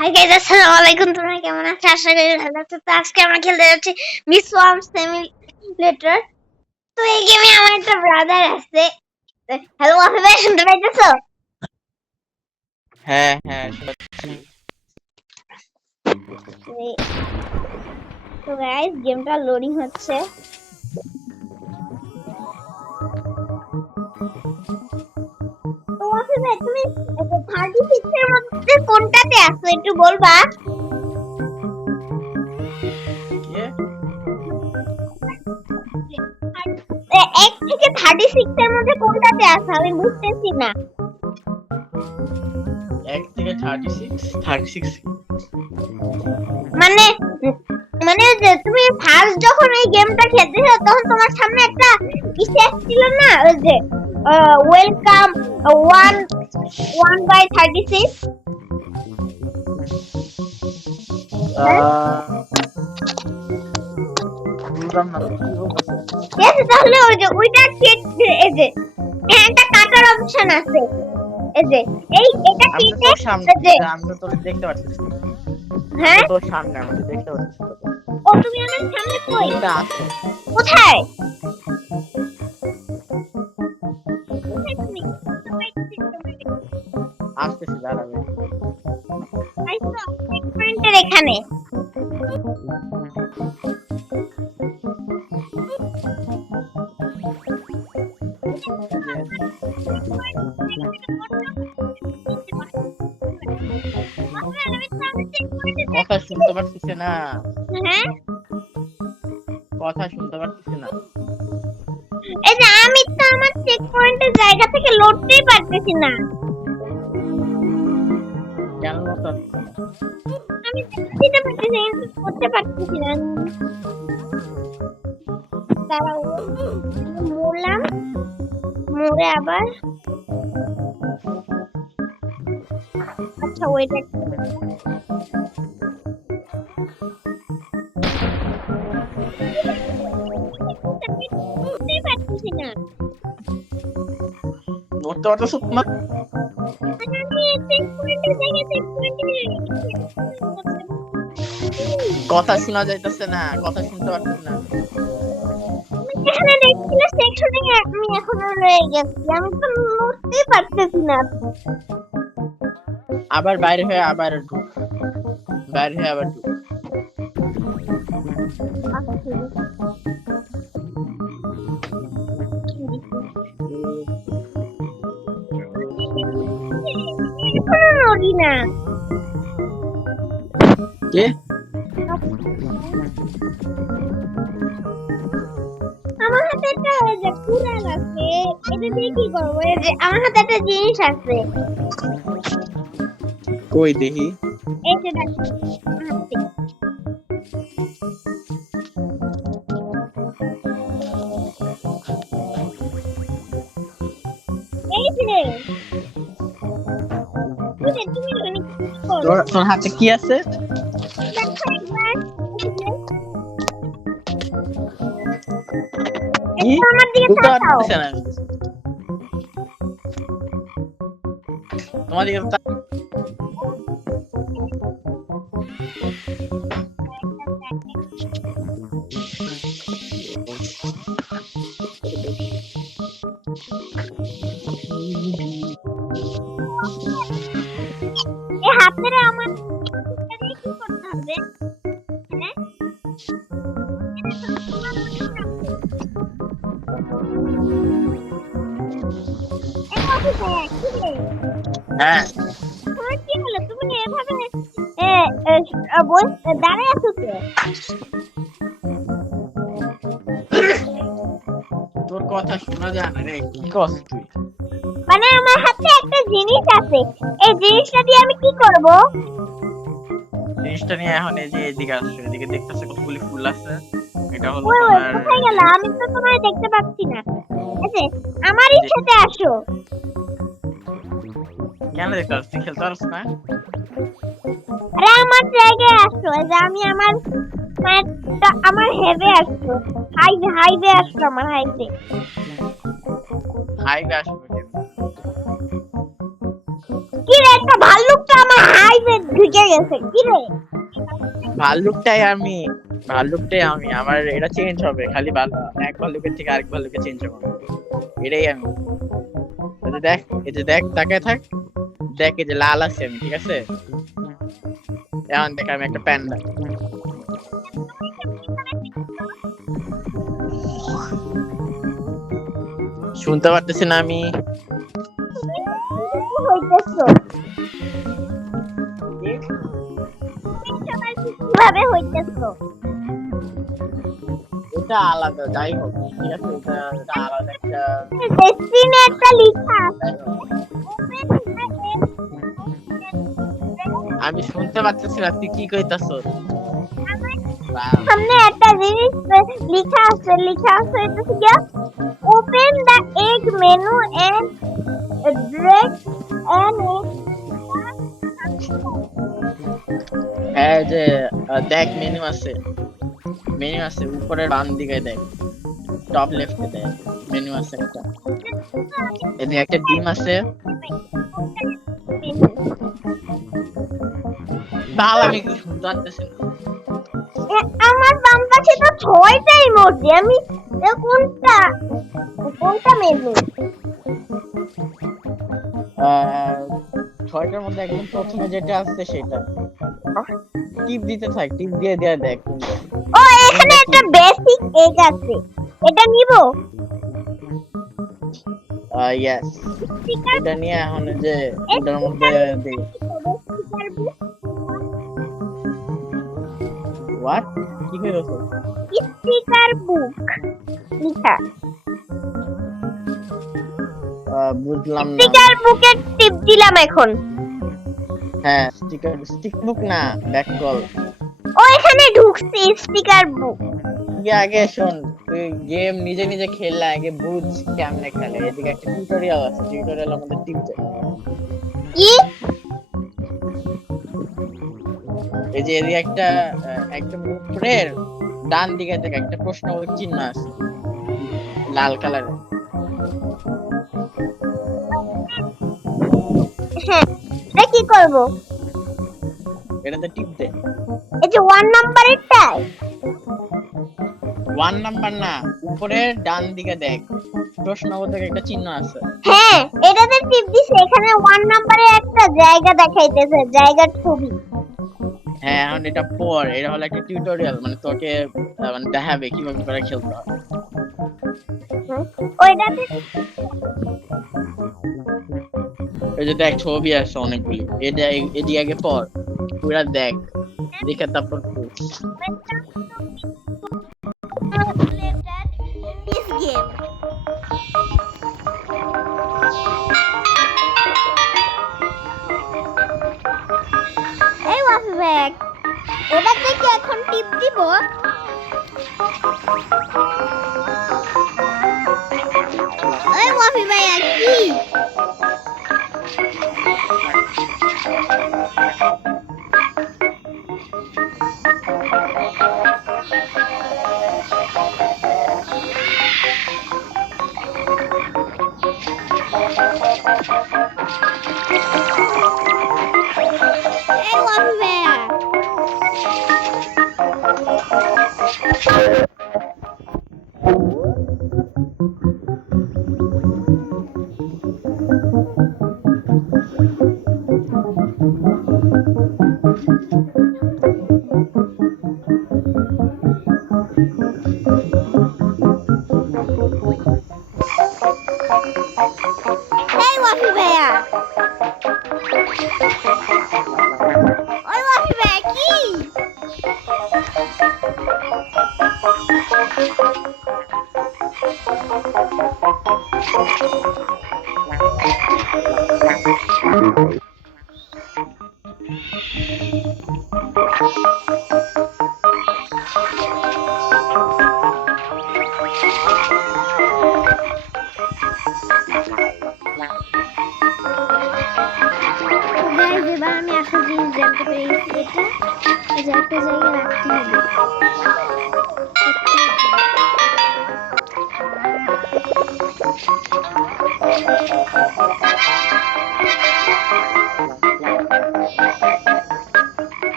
Hi guys, আসসালামু আলাইকুম। তোমরা কেমন আছো? আশা করি ভালো আছো। তো আজকে আমরা খেলতে যাচ্ছি মিস ওয়ার্ম সিমুলেটর। তো এই গেমে আমার একটা ব্রাদার আছে। হ্যালো ওয়াফি ভাই, শুনতে পাইতেছো? হ্যাঁ হ্যাঁ শুনছি। তো গাইস, গেমটা লোডিং হচ্ছে। তো ওয়াফি ভাই, তুমি 36 এর মধ্যে কোনটাতে আছো একটু বলবা? এক থেকে 36 এর মধ্যে কোনটাতে আছো আমি বুঝতেছি না। 1 থেকে 36 মানে মানে যে তুমি ফার্স্ট যখন এই গেমটা খেলতেছো তখন তোমার সামনে একটা ইসে আসছিল না, ওই যে ওয়েলকাম 1/36। বুঝলাম না কি বলতেছে। ঠিক আছে, তাহলে ওই যে ওইটা কেটে এই যে একটা কাটার অপশন আছে, এই যে এটা আমি তো কেটে তোর সামনে, এই যে আমি তো তোর দেখতে পাচ্ছি। হ্যাঁ, তোর সামনে আমি তো দেখতে পাচ্ছি। ও তুমি আমার সামনে কই? এটা আছে কোথায়? আসতেছি, দাঁড়াবে। পয়েন্টের এখানে কথা শুনতে পারতেছে না, হ্যাঁ, কথা শুনতে পারতেছে না। এই যে আমি তো আমার চেক পয়েন্টের জায়গা থেকে লড়তেই পারতেছি না। কেন কথা আমি দিতে পারতেছি কিন্তু করতে পারতেছি না। দাঁড়াও, মরলাম, মরে আবার। আচ্ছা ওইটা করতেই পারতেছি না। নড়তে পারতেছ না? আমি চেক পয়েন্টের জায়গা চেক পয়েন্টে কথা শোনা যাইতেছে না, কথা শুনতে পারতেছি না। এখানে দেখছিলে সেকশনে আমি এখনো রয়ে গেছি, আমি তো নড়তেই পারতেছি না। আবার বাইরে হয়ে আবার ঢুক, বাইরে হয়ে আবার ঢুক। এখনো নড়ি না। কে? আমার হাতে একটা ওই যে কুড়াল আছে, এটা দিয়ে কি করবো? এই যে আমার হাতে একটা জিনিস আছে, কই দেখি। এই যে দেখো আমার হাতে। এই যে তুমি অনেক কিছু করো। তোর হাতে কি আছে? দেখো একবার, কি? একটু আমার দিকে বুঝতে তাকাও। পারতেছি না আমি। তোমার দিকে এই হাতের আমার কি করতে হবে? হ্যাঁ, হ্যাঁ, তোমার কি হলো? তুমি এভাবে দাঁড়ায় আছো কে? তোর কথা শোনা যায় না রে, কি করছিস তুই? মানে আমার হাতে একটা জিনিস আছে, এই জিনিসটা দিয়ে আমি কি করব? জিনিসটা নিয়ে এখন এই যে এদিকে আসছে, এদিকে দেখতেছে কতগুলি ফুল আছে। এটা হলো ওই তোমার। কোথায় গেল? আমি তো তোমায় দেখতে পাচ্ছি না। এই যে আমারই সাথে আসো। কেন দেখতে পাচ্ছিস? তুই খেলতে পারছিস না? আরে আমার জায়গায় আসো, এই যে আমি আমার আমার হেভে আসছো, হাইভে আসছো, আমার হাইভে। হাইবে আসবে কেন? কি রে, একটা ভাল্লুক তো আমার হাইভে ঢুকে গেছে কি রে? ভাল্লুকটাই আমি আমার এটা চেঞ্জ হবে খালি এক ভাল্লুকের থেকে আরেক ভাল্লুকে চেঞ্জ হবে এটাই আমি। এই যে দেখ তাকায় থাক, দেখ এই যে লাল আছে আমি, ঠিক আছে? এখন দেখ আমি একটা প্যান্ডা। শুনতে পারতেছি না আমি। কিভাবে হইতেছো? এটা আলাদা, যাই হোক ঠিক আছে, এটা আলাদা একটা ডেস্টিনি একটা লেখা আছে। আমি শুনতে পারতেছি না, তুই কি কইতাছ? সামনে একটা জিনিস লেখা আছে এটা কি? Open the egg menu and direct and হ্যাঁ যে দেখ মেনু আছে উপরের বাম দিকে, দেখ টপ লেফটে দেখ মেনু আছে একটা, এদিকে একটা ডিম আছে। বাল আমি কি শুনতে পারতেছি না। আমার বাম পাশে তো 6টা ইমোজি, আমি কোনটা মেনু? 6টার মধ্যে একদম প্রথমে যেটা আছে সেটা টিপ দিতে থাক, টিপ দিয়ে দেখ। ও এখানে একটা বেসিক এগ আছে, এটা নিব। ইয়েস, এটা নিয়ে এখন যে এটার মধ্যে দেই। হোয়াট কি কইছো? স্টিকার বুক লিখা। বুঝলাম না। স্টিকার বুকে টিপ দিলাম এখন। হ্যাঁ স্টিক বুক না, ব্যাক কল। ও এখানে ঢুকছি স্টিকার বুক। আগে শোন, তুই গেম নিজে খেললে আগে বুঝ কেমনে খেলে। এদিকে একটা টিউটোরিয়াল আছে, টিউটোরিয়াল আমাদের টিপ দে। কি? এই যে এদিকে একটা একদম উপরের ডান দিকে দেখ একটা প্রশ্নবোধক চিহ্ন আছে লাল কালারের। হ্যাঁ, এটা কি করব? এটাতে টিপ দে। এই যে 1 নাম্বারেরটা। 1 নাম্বার না, উপরের ডান দিকে দেখ প্রশ্নবোধক একটা চিহ্ন আছে। হ্যাঁ, এটাতে টিপ দিছি, এখানে 1 নাম্বারে একটা জায়গা দেখাইতেছে, জায়গার ছবি। হ্যাঁ এখন এটা পর, এটা হলো একটা টিউটোরিয়াল, মানে তোকে মানে দেখাবে কিভাবে করে খেলতে হয়। ওইটাতে এই যে দেখ ছবি আছে অনেকগুলি, এদিকে আগে পর পুরা দেখ, দেখে তারপর this game. এই ওয়াফি ব্যাগ, এটাতে কি এখন টিপ দিব? এই ওয়াফি ভাইয়া কি? এই ওয়াফি ভাইয়া এই ওয়াফি ভাইয়া, ওই ওয়াফি ভাইয়া কি? গাইস এবার আমি আসল জিনিস জানতে পেরেছি, এটা এই যে একটা জায়গায় রাখতে হবে।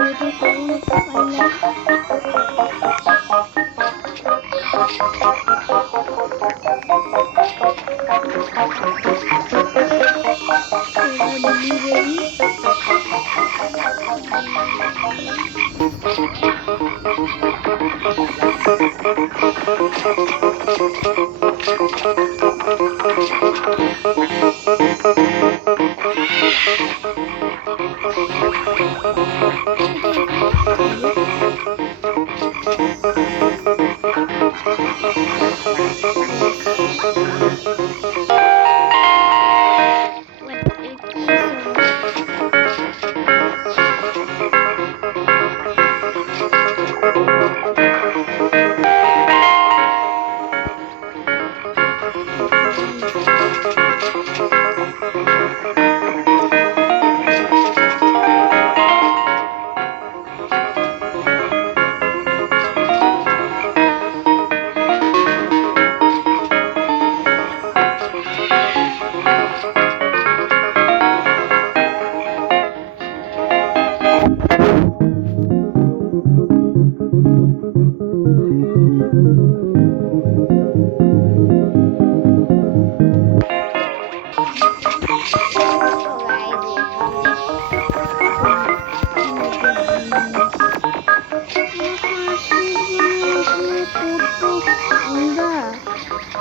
এটা কেমন একটা পাইলাম। ডেলিভারি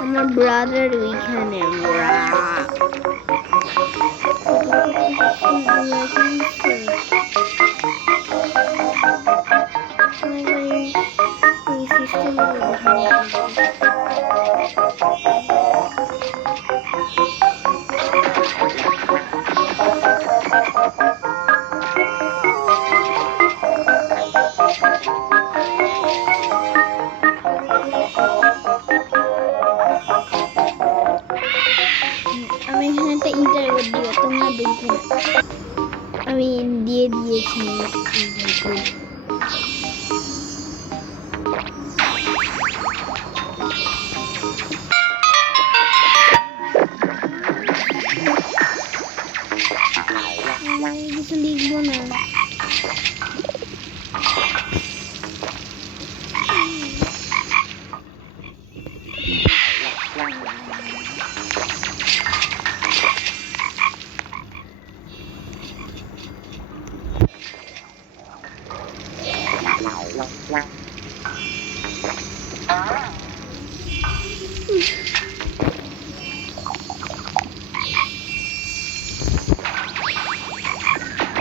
আমার ব্রাদার ওইখানে আমি এখানে একটা ইন্টারভিউ দিও, তোমরা দেখবে না। আমি দিয়ে দিয়েছি কিছু লিখবো না।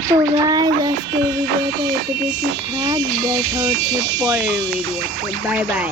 তো গাইস আজকের ভিডিওটা এতটুকু থাক, দেখা হচ্ছে পরের ভিডিওতে। Bye bye.